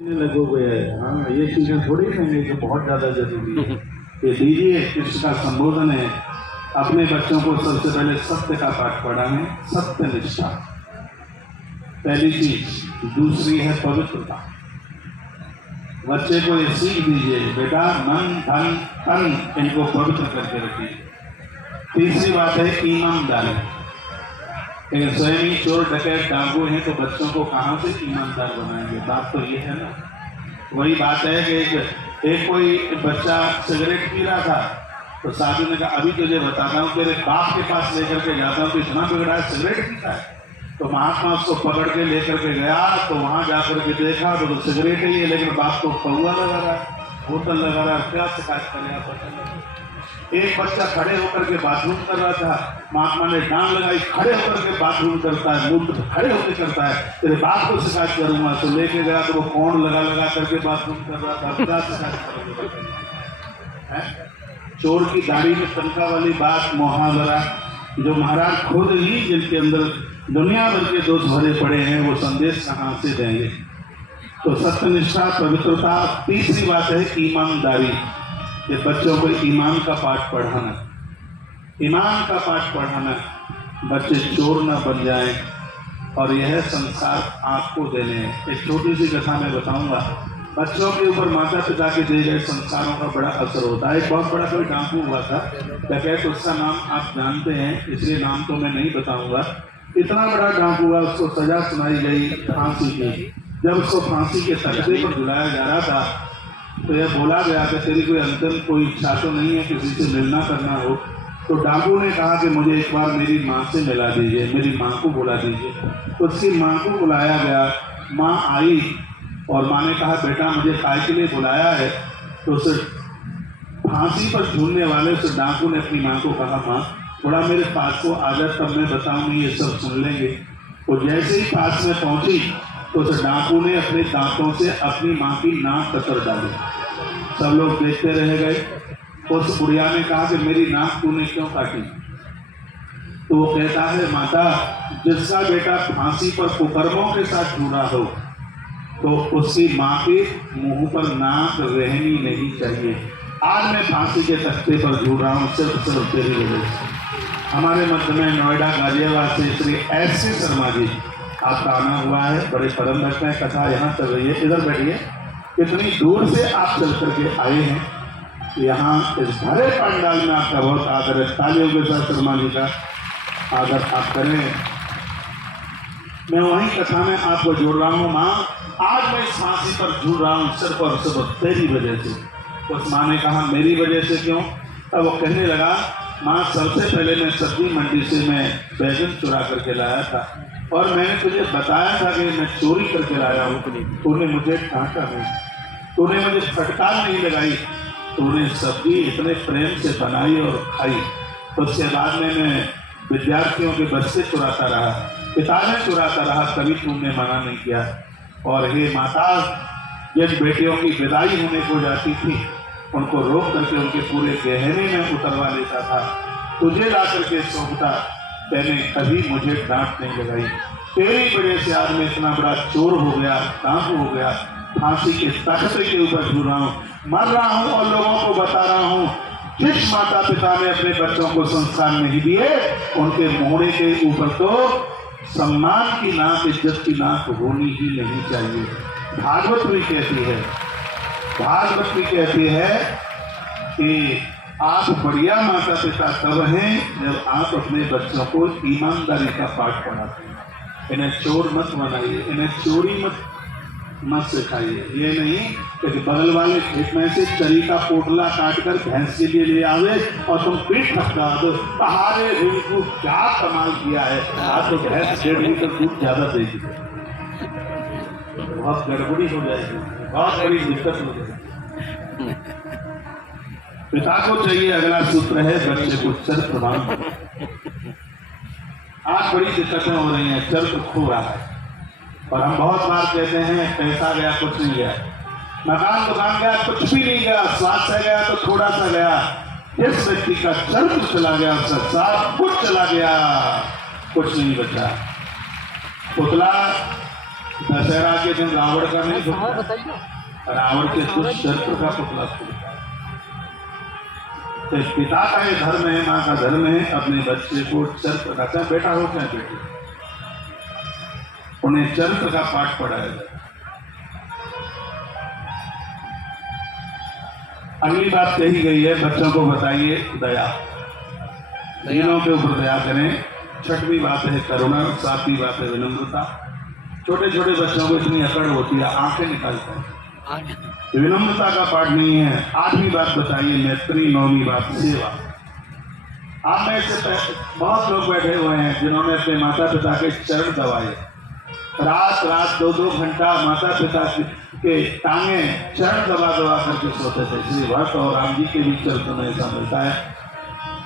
लगोगे। हाँ, ये चीजें थोड़ी नहीं जो बहुत ज्यादा जरूरी है। ये दीजिए, कृष्ण का संबोधन है। अपने बच्चों को सबसे पहले सत्य का पाठ पढ़ाएं, सत्य निष्ठा पहली चीज। दूसरी है पवित्रता। बच्चे को ये सीख दीजिए, बेटा मन धन तन इनको पवित्र करके रखिए। तीसरी बात है ईमानदारी। लेकिन स्वयं ही चोर डकैत डाकू हैं तो बच्चों को कहां से ईमानदार बनाएंगे? बात तो ये है ना। वही बात है कि एक कोई बच्चा सिगरेट पी रहा था तो साधु ने कहा अभी तुझे बताता हूँ, तेरे बाप के पास लेकर के जाता हूँ, तो इतना बिगड़ा है, सिगरेट पीता है। तो महात्मा उसको पकड़ के लेकर के गया तो वहां जाकर के देखा तो सिगरेट ही है, लेकिन बाप को पौआ लगा रहा है, बोतल लगा रहा है। क्या शिकायत करें आप? एक बच्चा खड़े होकर के बाथरूम कर रहा था, महात्मा ने डांड लगाई, खड़े होकर के बाथरूम करता है, मूत्र खड़े होकर करता है, तेरे बाप को शिकायत करूंगा। तो लेके गया तो वो कौन लगा लगा करके बाथरूम कर रहा था। क्या शिकायत करोगे? चोर की दाढ़ी में तनखा वाली बात मुहावरा जो महाराज खुद ही जिनके अंदर दुनिया भर के दोष भरे पड़े हैं, वो संदेश कहाँ से देंगे? तो सत्यनिष्ठा, पवित्रता। तीसरी बात है ईमानदारी। ये बच्चों को ईमान का पाठ पढ़ाना, ईमान का पाठ पढ़ाना, बच्चे चोर न बन जाएं। और यह संस्कार आपको देने हैं। एक छोटी सी कथा मैं बताऊंगा। बच्चों के ऊपर माता पिता के दिए गए संस्कारों का बड़ा असर होता है। एक बहुत बड़ा कोई डाकू हुआ था डकैत, उसका नाम आप जानते हैं, इसलिए नाम तो मैं नहीं बताऊंगा। इतना बड़ा डाकू हुआ, उसको सजा सुनाई गई फांसी की। जब उसको फांसी के तख्ते पर बुलाया जा रहा था तो यह बोला गया कि तेरी कोई अंतिम कोई इच्छा तो नहीं है किसी से मिलना करना हो? तो डाकू ने कहा कि मुझे एक बार मेरी माँ से मिला दीजिए, मेरी माँ को बुला दीजिए। तो उसकी माँ को बुलाया गया। माँ आई और माँ ने कहा बेटा मुझे काय के लिए बुलाया है? तो उसे फांसी पर झूलने वाले उस डाकू ने अपनी माँ को कहा माँ थोड़ा मेरे पास को आ जा, तब मैं बताऊंगी, ये सब सुन लेंगे। तो जैसे ही पास में पहुंची तो उस डाकू ने अपने दांतों से अपनी माँ की नाक कतर डाली। सब लोग देखते रह गए। उस बुढ़िया ने कहा कि मेरी नाक तूने क्यों काटी? तो वो कहता है माता जिसका बेटा फांसी पर कुकर्मों के साथ जुड़ा हो तो उसकी माँ के मुंह पर नाक रहनी नहीं चाहिए। आज मैं फांसी के तख्ते पर जुड़ रहा हूँ सिर्फ तेरी वजह से। हमारे मध्य में नोएडा गाजियाबाद से श्री एस.सी. शर्मा जी आपका आना हुआ है। बड़े परम भक्त हैं, कथा यहाँ चल रही है। इधर बैठिए। कितनी दूर से आप चल करके आए हैं यहाँ इस भरे पंडाल में, आपका बहुत आदर है। तालियों के साथ शर्मा जी का आदर आप करें। मैं वही कथा में आपको जोड़ रहा हूँ। माँ आज मैं इस फांसी पर जुड़ रहा हूँ सिर्फ और सिर्फ तेरी वजह से। उस माँ ने कहा मेरी वजह से क्यों? तब वो कहने लगा माँ सबसे पहले मैं सब्जी मंडी से मैं बैगन चुरा करके लाया था और मैंने तुझे बताया था कि मैं चोरी करके लाया हूँ। तूने मुझे डांटा नहीं, तूने मुझे फटकार नहीं लगाई, तूने सब्जी इतने प्रेम से बनाई और खाई। उसके बाद में मैं विद्यार्थियों के बच्चे चुराता रहा, किताबें चुराता रहा, कभी तुमने मना नहीं किया। और हे माता जिन बेटियों की विदाई होने को जाती थी उनको रोक करके उनके पूरे गहने में उतरवा लेता था, तुझे ला करके सौंपता, मैंने कभी मुझे डांट नहीं लगाई। तेरी वजह से आज मैं इतना बड़ा चोर हो गया, डाकू हो गया, फांसी के तख्ते के ऊपर झूल रहा हूँ, मर रहा हूँ और लोगों को बता रहा हूँ जिस माता पिता ने अपने बच्चों को संस्कार नहीं दिए उनके मोहरे के ऊपर तो सम्मान की नाक, इज्जत की नाक होनी ही नहीं चाहिए। भागवत भी कहती है, भागवत भी कहती है कि आप बढ़िया माता पिता तब हैं जब आप अपने बच्चों को ईमानदारी का पाठ पढ़ाते हैं। इन्हें चोर मत बनाइए, इन्हें चोरी मत सिखाइए। ये नहीं कि बगल वाले खेत में से चरी का पोटला काट कर भैंस के लिए ले आवे और तुम पीठ थपका दो, पहाड़े रिंकू क्या कमाल किया है, आज तो भैंस 1.5 लीटर दूध ज्यादा देगी। बहुत गड़बड़ी हो जाएगी, बहुत बड़ी दिक्कत हो जाएगी। पिता को चाहिए, अगला सूत्र है बच्चे को चरित्रवान। आज बड़ी दिक्कतें हो रही हैं, चरित्र खो रहा है। और हम बहुत बार कहते हैं पैसा गया कुछ नहीं गया, मकान दुकान गया कुछ भी नहीं गया, स्वास्थ्य गया तो थोड़ा सा गया। जिस व्यक्ति का चरित्र चला गया उसका सब कुछ चला गया, कुछ नहीं बचा। पुतला दशहरा के दिन रावण का नहीं फूटता, रावण के दुष्ट चरित्र का पुतला फूटता। तो पिता का ये धर्म है, माँ का धर्म है, अपने बच्चे को चरित्र का, चाहे बेटा हो चाहे बेटी, उन्हें चरित्र का पाठ पढ़ाया जाए। अगली बात कही गई है, बच्चों को बताइए दया, तीनों के ऊपर दया करें। छठवीं बात है करुणा, सातवीं बात है विनम्रता। छोटे छोटे बच्चों को इतनी अकड़ होती है, आंखें निकालते हैं, विनम्रता का पाठ नहीं है। आठवीं बात बताइए मैत्री। नौवीं बात सेवा। आप में से बहुत लोग बैठे हुए हैं जिन्होंने अपने माता पिता के चरण दबाए, रात रात 2-2 घंटा माता पिता के टांगे चरण दबा दबा करके सोते थे। श्री भक्त और राम जी के बीच चरित्र में ऐसा मिलता है।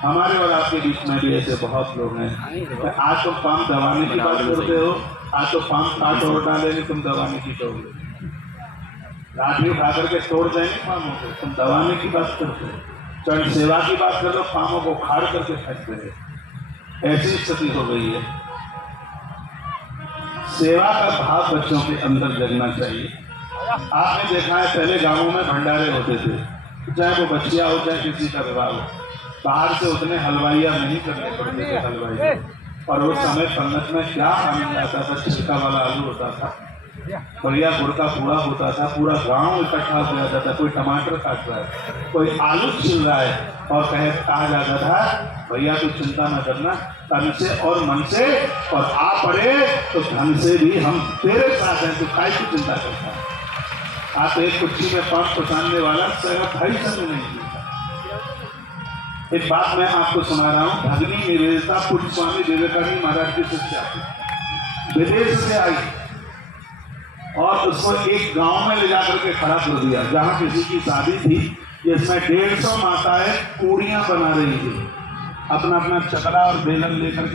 हमारे और आपके बीच में भी ऐसे बहुत लोग हैं। आज तो पाम दबाने की बात करते हो, आज तो पाम काट और डालेंगे, तुम दबाने की कहोगे। लाठी उठा करके तोड़ देंगे पामों को, तुम दबाने की बात करते हो। चरण सेवा की बात कर लो, पामों को खाड़ करके फेंक देंगे। ऐसी स्थिति हो गई है। सेवा का भाव बच्चों के अंदर जगना चाहिए। आपने देखा है पहले गांवों में भंडारे होते थे, चाहे वो बच्चियां हो चाहे किसी का विवाह हो, बाहर से उतने हलवाइया नहीं करने पड़ते थे हलवाई। और उस समय पंगत में क्या आनंद आता था, छिलका वाला आलू होता था, बढ़िया गुड़ का पूड़ा होता था, पूरा गांव इकट्ठा हो जाता था। कोई टमाटर काट रहा है, कोई आलू छिल रहा है, और कहा जाता था भैया तू चिंता न करना, तन से और मन से, और आ पड़े तो धन से भी हम तेरे साथ हैं, तू काय की चिंता करता है। आप एक कुर्सी में पांच पसारने वाला भाई संग नहीं मिलता। एक बात मैं आपको सुना रहा हूँ। भगनी निवेदिता पूज्य स्वामी विवेकानंद महाराज की शिष्या थी, विदेश से आई और उसको एक गांव में ले जाकर के खड़ा कर दिया जहां किसी की शादी थी, जिसमें 150 माताएं पूड़ियां बना रही थी, अपना अपना चकला और बेलन लेकर के